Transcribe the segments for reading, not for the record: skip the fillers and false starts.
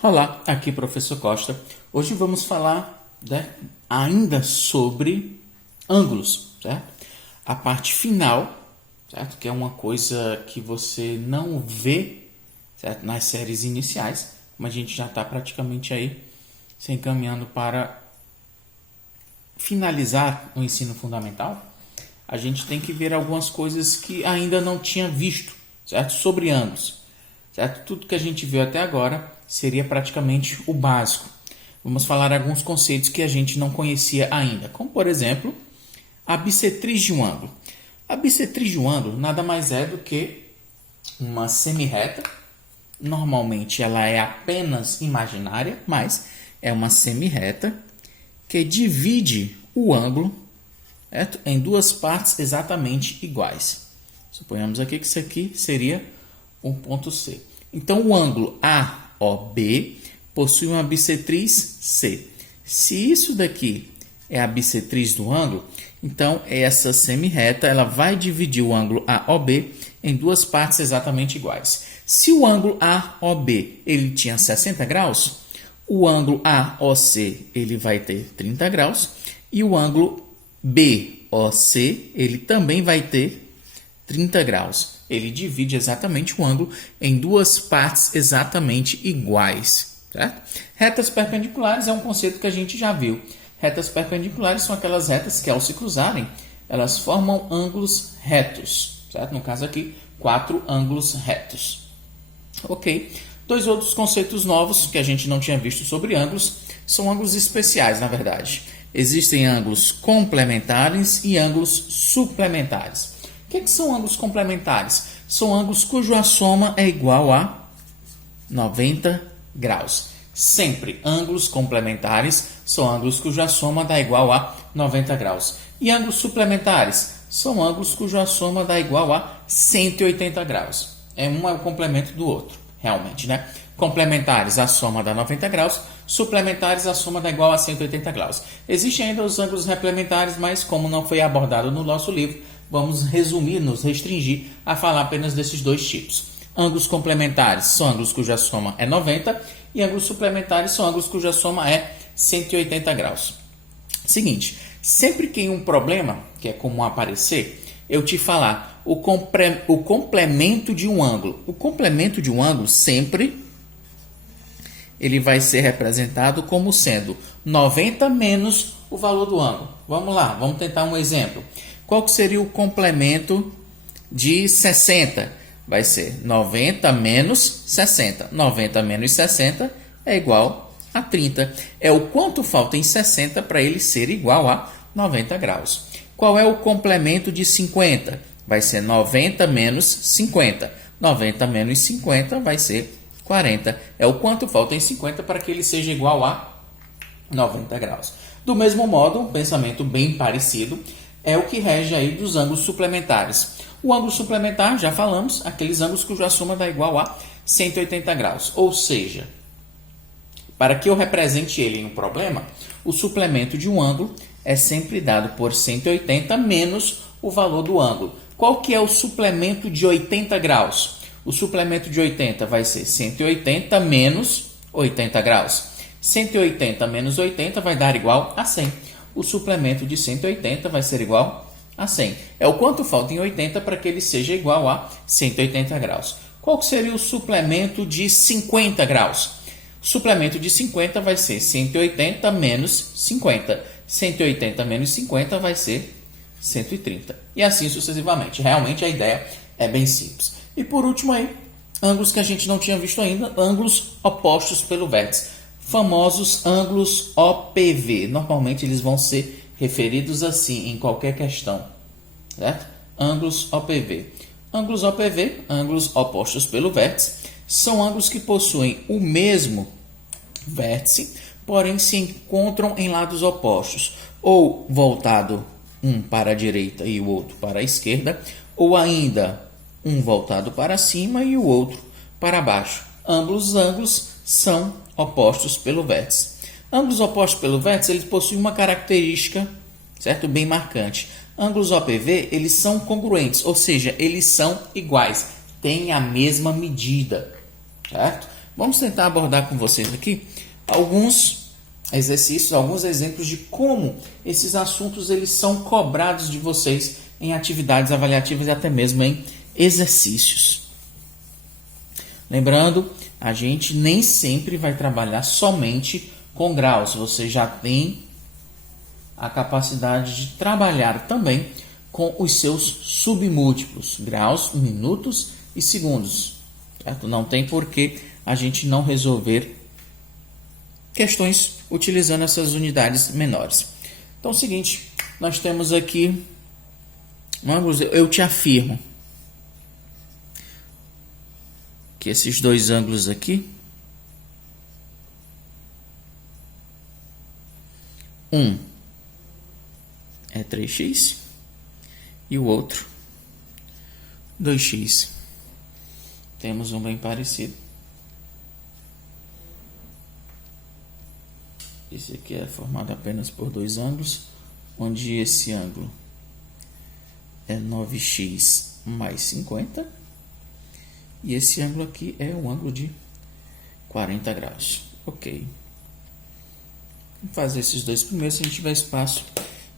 Olá, aqui é o professor Costa. Hoje vamos falar, ainda sobre ângulos, certo? A parte final, certo? Que é uma coisa que você não vê, certo? Nas séries iniciais, como a gente já está praticamente aí se encaminhando para finalizar o ensino fundamental, a gente tem que ver algumas coisas que ainda não tinha visto, certo? Sobre ângulos, certo? Tudo que a gente viu até agora seria praticamente o básico. Vamos falar alguns conceitos que a gente não conhecia ainda, como por exemplo, a bissetriz de um ângulo. A bissetriz de um ângulo nada mais é do que uma semirreta. Normalmente ela é apenas imaginária, mas é uma semirreta que divide o ângulo, certo? Em duas partes exatamente iguais. Suponhamos aqui que isso aqui seria um ponto C. Então o ângulo AOB possui uma bissetriz C. Se isso daqui é a bissetriz do ângulo, então essa semirreta ela vai dividir o ângulo AOB em duas partes exatamente iguais. Se o ângulo AOB ele tinha 60 graus, o ângulo AOC ele vai ter 30 graus e o ângulo BOC ele também vai ter 30 graus. Ele divide exatamente o ângulo em duas partes exatamente iguais. Certo? Retas perpendiculares é um conceito que a gente já viu. Retas perpendiculares são aquelas retas que, ao se cruzarem, elas formam ângulos retos. Certo? No caso aqui, 4 ângulos retos. Ok. Dois outros conceitos novos que a gente não tinha visto sobre ângulos são ângulos especiais, na verdade. Existem ângulos complementares e ângulos suplementares. O que são ângulos complementares? São ângulos cuja soma é igual a 90 graus. Sempre ângulos complementares são ângulos cuja soma dá igual a 90 graus. E ângulos suplementares são ângulos cuja soma dá igual a 180 graus. Um é o complemento do outro, realmente, né? Complementares, a soma dá 90 graus. Suplementares, a soma dá igual a 180 graus. Existem ainda os ângulos replementares, mas como não foi abordado no nosso livro, vamos resumir, nos restringir a falar apenas desses dois tipos. Ângulos complementares são ângulos cuja soma é 90 e ângulos suplementares são ângulos cuja soma é 180 graus. Seguinte, sempre que em um problema, que é comum aparecer, eu te falar o complemento de um ângulo. O complemento de um ângulo sempre ele vai ser representado como sendo 90 menos o valor do ângulo. Vamos lá, vamos tentar um exemplo. Qual que seria o complemento de 60? Vai ser 90 menos 60. 90 menos 60 é igual a 30. É o quanto falta em 60 para ele ser igual a 90 graus. Qual é o complemento de 50? Vai ser 90 menos 50. 90 menos 50 vai ser 40. É o quanto falta em 50 para que ele seja igual a 90 graus. Do mesmo modo, um pensamento bem parecido é o que rege aí dos ângulos suplementares. O ângulo suplementar, já falamos, aqueles ângulos cuja soma dá igual a 180 graus. Ou seja, para que eu represente ele em um problema, o suplemento de um ângulo é sempre dado por 180 menos o valor do ângulo. Qual que é o suplemento de 80 graus? O suplemento de 80 vai ser 180 menos 80 graus. 180 menos 80 vai dar igual a 100. O suplemento de 180 vai ser igual a 100. É o quanto falta em 80 para que ele seja igual a 180 graus. Qual seria o suplemento de 50 graus? O suplemento de 50 vai ser 180 menos 50. 180 menos 50 vai ser 130. E assim sucessivamente. Realmente a ideia é bem simples. E por último aí, ângulos que a gente não tinha visto ainda, ângulos opostos pelo vértice. Famosos ângulos OPV. Normalmente eles vão ser referidos assim em qualquer questão, certo? Ângulos OPV. Ângulos OPV, ângulos opostos pelo vértice, são ângulos que possuem o mesmo vértice, porém se encontram em lados opostos, ou voltado um para a direita e o outro para a esquerda, ou ainda um voltado para cima e o outro para baixo. Ambos os ângulos são opostos pelo vértice. Ângulos opostos pelo vértice, eles possuem uma característica, certo? Bem marcante. Ângulos OPV, eles são congruentes, ou seja, eles são iguais, têm a mesma medida, certo? Vamos tentar abordar com vocês aqui alguns exercícios, alguns exemplos de como esses assuntos eles são cobrados de vocês em atividades avaliativas e até mesmo em exercícios. Lembrando, a gente nem sempre vai trabalhar somente com graus. Você já tem a capacidade de trabalhar também com os seus submúltiplos, graus, minutos e segundos. Certo? Não tem por que a gente não resolver questões utilizando essas unidades menores. Então é o seguinte, nós temos aqui ângulos, eu te afirmo que esses dois ângulos aqui, um é 3x e o outro 2x. Temos um bem parecido. Esse aqui é formado apenas por dois ângulos, onde esse ângulo é 9x mais 50 e esse ângulo aqui é um ângulo de 40 graus. Ok. Vamos fazer esses dois primeiros. Se a gente tiver espaço,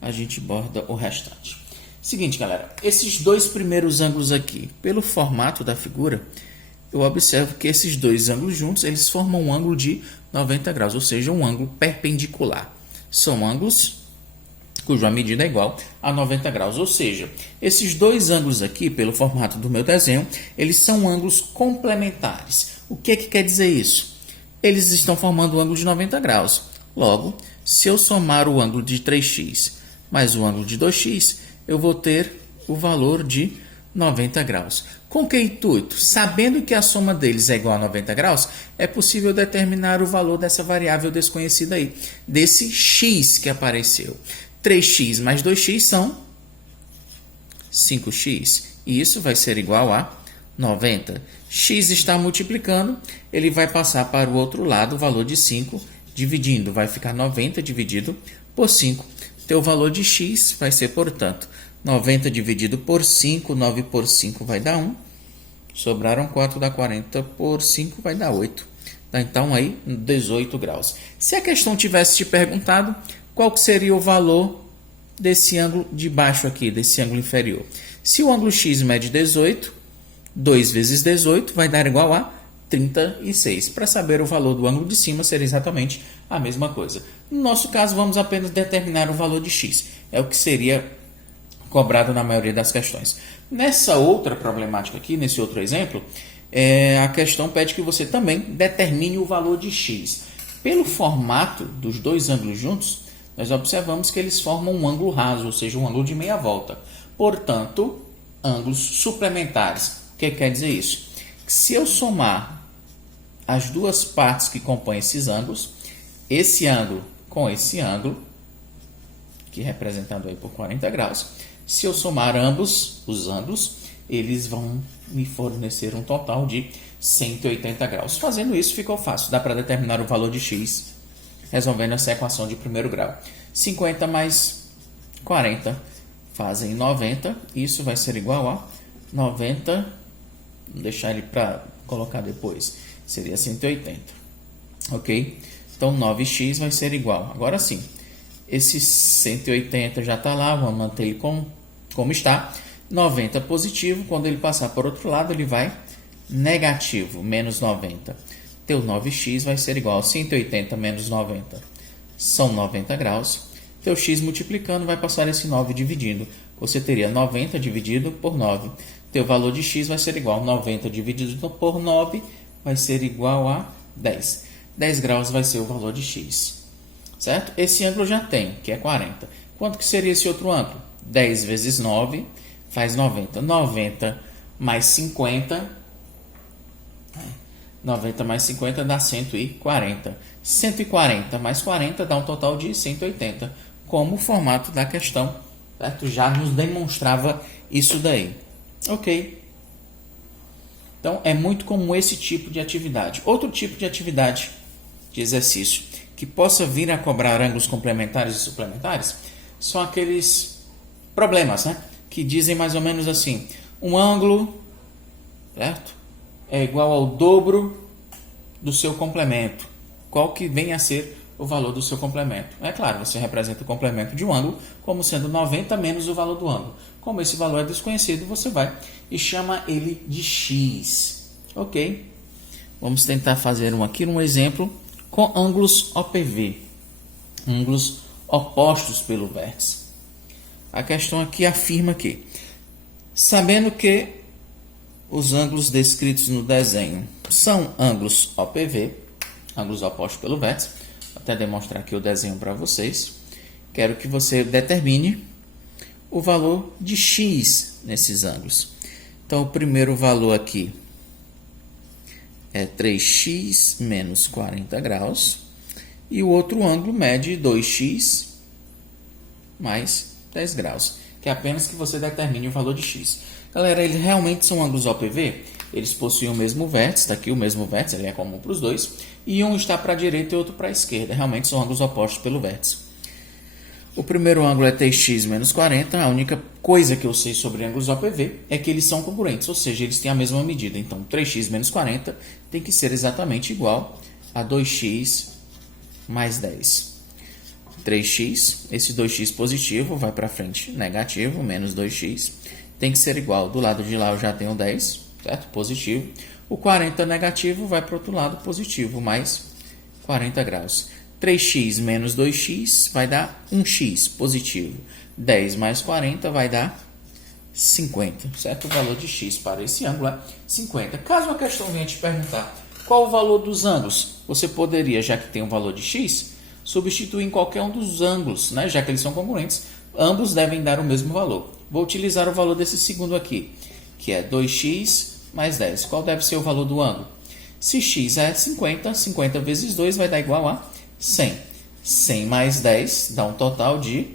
a gente borda o restante. Seguinte, galera, esses dois primeiros ângulos aqui, pelo formato da figura, eu observo que esses dois ângulos juntos, eles formam um ângulo de 90 graus, ou seja, um ângulo perpendicular. São ângulos cuja medida é igual a 90 graus, ou seja, esses dois ângulos aqui, pelo formato do meu desenho, eles são ângulos complementares. O que quer dizer isso? Eles estão formando um ângulo de 90 graus. Logo, se eu somar o ângulo de 3x mais o ângulo de 2x, eu vou ter o valor de 90 graus. Com que intuito? Sabendo que a soma deles é igual a 90 graus, é possível determinar o valor dessa variável desconhecida aí, desse x que apareceu. 3x mais 2x são 5x, e isso vai ser igual a 90. X está multiplicando, ele vai passar para o outro lado o valor de 5, dividindo, vai ficar 90 dividido por 5. Teu valor de x vai ser, portanto, 90 dividido por 5, 9 por 5 vai dar 1. Sobraram 4, dá 40 por 5, vai dar 8. Dá então aí 18 graus. Se a questão tivesse te perguntado qual seria o valor desse ângulo de baixo aqui, desse ângulo inferior. Se o ângulo x mede 18, 2 vezes 18 vai dar igual a 36. Para saber o valor do ângulo de cima, seria exatamente a mesma coisa. No nosso caso, vamos apenas determinar o valor de x. É o que seria cobrado na maioria das questões. Nessa outra problemática aqui, nesse outro exemplo, a questão pede que você também determine o valor de x. Pelo formato dos dois ângulos juntos, nós observamos que eles formam um ângulo raso, ou seja, um ângulo de meia volta. Portanto, ângulos suplementares. O que quer dizer isso? Se eu somar as duas partes que compõem esses ângulos, esse ângulo com esse ângulo, que é representado aí por 40 graus, se eu somar ambos os ângulos, eles vão me fornecer um total de 180 graus. Fazendo isso ficou fácil, dá para determinar o valor de x resolvendo essa equação de primeiro grau. 50 mais 40 fazem 90, isso vai ser igual a 90, vou deixar ele para colocar depois, seria 180, ok? Então 9x vai ser igual, agora sim, esse 180 já está lá, vamos manter ele como está. 90 positivo, quando ele passar por outro lado, ele vai negativo, menos 90. Teu 9x vai ser igual a 180 menos 90, são 90 graus. Teu x multiplicando vai passar esse 9 dividindo. Você teria 90 dividido por 9. Teu valor de x vai ser igual a 90 dividido por 9, vai ser igual a 10. 10 graus vai ser o valor de x. Certo? Esse ângulo já tem, que é 40. Quanto que seria esse outro ângulo? 10 vezes 9 faz 90. 90 mais 50. 90 mais 50 dá 140. 140 mais 40 dá um total de 180. Como o formato da questão, certo? Já nos demonstrava isso daí. Ok. Então, é muito comum esse tipo de atividade. Outro tipo de atividade de exercício que possa vir a cobrar ângulos complementares e suplementares são aqueles problemas, né? Que dizem mais ou menos assim: um ângulo, certo? É igual ao dobro do seu complemento. Qual que vem a ser o valor do seu complemento? É claro, você representa o complemento de um ângulo como sendo 90 menos o valor do ângulo. Como esse valor é desconhecido, você vai e chama ele de x. Ok? Vamos tentar fazer um exemplo com ângulos OPV, ângulos opostos pelo vértice. A questão aqui afirma que, sabendo que os ângulos descritos no desenho são ângulos OPV, ângulos opostos pelo vértice, vou até demonstrar aqui o desenho para vocês, quero que você determine o valor de x nesses ângulos. Então, o primeiro valor aqui é 3x menos 40 graus, e o outro ângulo mede 2x mais 10 graus, que é apenas que você determine o valor de x. Galera, eles realmente são ângulos OPV, eles possuem o mesmo vértice, está aqui o mesmo vértice, ele é comum para os dois, e um está para a direita e outro para a esquerda, realmente são ângulos opostos pelo vértice. O primeiro ângulo é 3x menos 40, a única coisa que eu sei sobre ângulos OPV é que eles são congruentes, ou seja, eles têm a mesma medida, então 3x menos 40 tem que ser exatamente igual a 2x mais 10. 3x, esse 2x positivo vai para frente, negativo, menos 2x, tem que ser igual, do lado de lá eu já tenho 10, certo? Positivo. O 40 negativo vai para o outro lado, positivo, mais 40 graus. 3x menos 2x vai dar 1x, positivo. 10 mais 40 vai dar 50, certo? O valor de x para esse ângulo é 50. Caso uma questão venha te perguntar qual o valor dos ângulos, você poderia, já que tem um valor de x, substituir em qualquer um dos ângulos, né? Já que eles são congruentes, ambos devem dar o mesmo valor. Vou utilizar o valor desse segundo aqui, que é 2x mais 10. Qual deve ser o valor do ângulo? Se x é 50, 50 vezes 2 vai dar igual a 100. 100 mais 10 dá um total de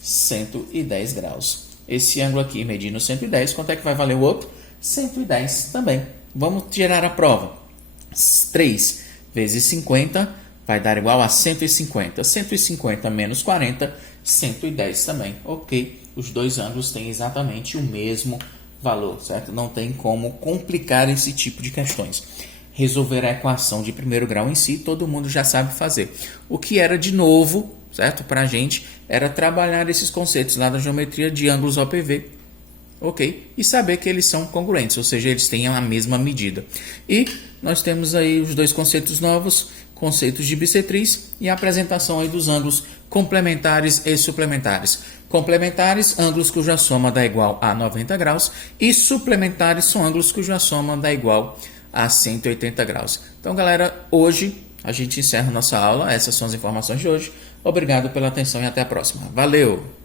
110 graus. Esse ângulo aqui medindo 110, quanto é que vai valer o outro? 110 também. Vamos tirar a prova. 3 vezes 50 vai dar igual a 150. 150 menos 40, 110 também. Ok, os dois ângulos têm exatamente o mesmo valor, certo? Não tem como complicar esse tipo de questões. Resolver a equação de primeiro grau em si, todo mundo já sabe fazer. O que era de novo, certo? Para a gente, era trabalhar esses conceitos lá da geometria de ângulos OPV, ok? E saber que eles são congruentes, ou seja, eles têm a mesma medida. E nós temos aí os dois conceitos novos, conceitos de bissetriz e a apresentação aí dos ângulos complementares e suplementares. Complementares, ângulos cuja soma dá igual a 90 graus, e suplementares são ângulos cuja soma dá igual a 180 graus. Então, galera, hoje a gente encerra nossa aula. Essas são as informações de hoje. Obrigado pela atenção e até a próxima. Valeu!